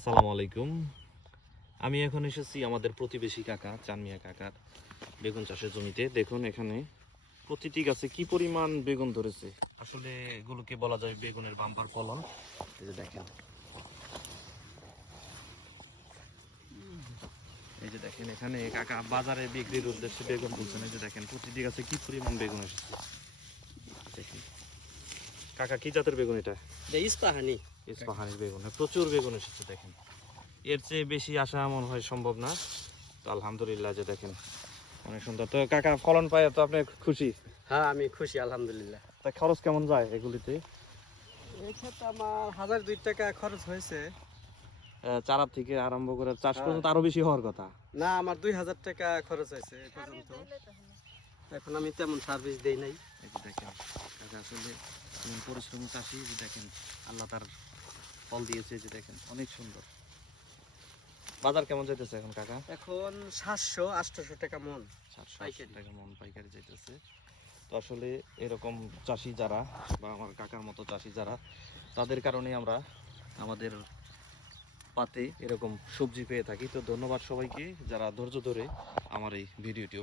আসসালামু আলাইকুম। আমি এখন এসেছি আমাদের প্রতিবেশী কাকা চানমিয়া কাকার বেগুন চাষের জমিতে। দেখুন এখানে প্রতিটি গাছে কি পরিমাণ বেগুন ধরেছে। আসলে এগুলোকে বলা যায় বেগুনের বাম্পার ফলন। এই যে দেখেন, এই যে দেখেন এখানে কাকা বাজারে বিক্রির উদ্দেশ্যে বেগুন তুলছেন। এই যে দেখেন প্রতিটি গাছে কি পরিমাণ বেগুন এসেছে। দেখেন কাকা, কি জাতের বেগুন এটা? ইস্পাহানি। ইস্পাহানির বেগুন, প্রচুর বেগুন এসেছে। দেখেন এর চেয়ে বেশি আসা মনে হয় সম্ভব না। তো আলহামদুলিল্লাহ, যে দেখেন অনেক সুন্দর। তো কাকা, ফলন পায় তো আপনি খুশি? হ্যাঁ, আমি খুশি আলহামদুলিল্লাহ। তা খরচ কেমন যায় এগুলিতে? এই ক্ষেত্রে আমার 1002 টাকা খরচ হয়েছে। চারা থেকে আরম্ভ করে চাষ হ্যাঁ। পর্যন্ত আরো বেশি হওয়ার কথা। না, আমার 2000 টাকা খরচ হয়েছে এ পর্যন্ত। এখন আমি তেমন সার্ভিস দেই নাই। এই যে দেখেন কাকা আসলে পরিশ্রমী চাষি। যে দেখেন আল্লাহ তার ফল দিয়েছে। যে দেখেন অনেক সুন্দর। বাজার কেমন যাইতেছে এখন কাকা? এখন 700-800 টাকা মন 700 টাকা মন পাইকারি যাইতেছে। তো আসলে এরকম চাষি যারা, বা আমার কাকার মতো চাষি যারা, তাদের কারণে আমরা আমাদের পাতে এরকম সবজি পেয়ে থাকি। তো ধন্যবাদ সবাইকে যারা ধৈর্য ধরে আমার এই ভিডিওটি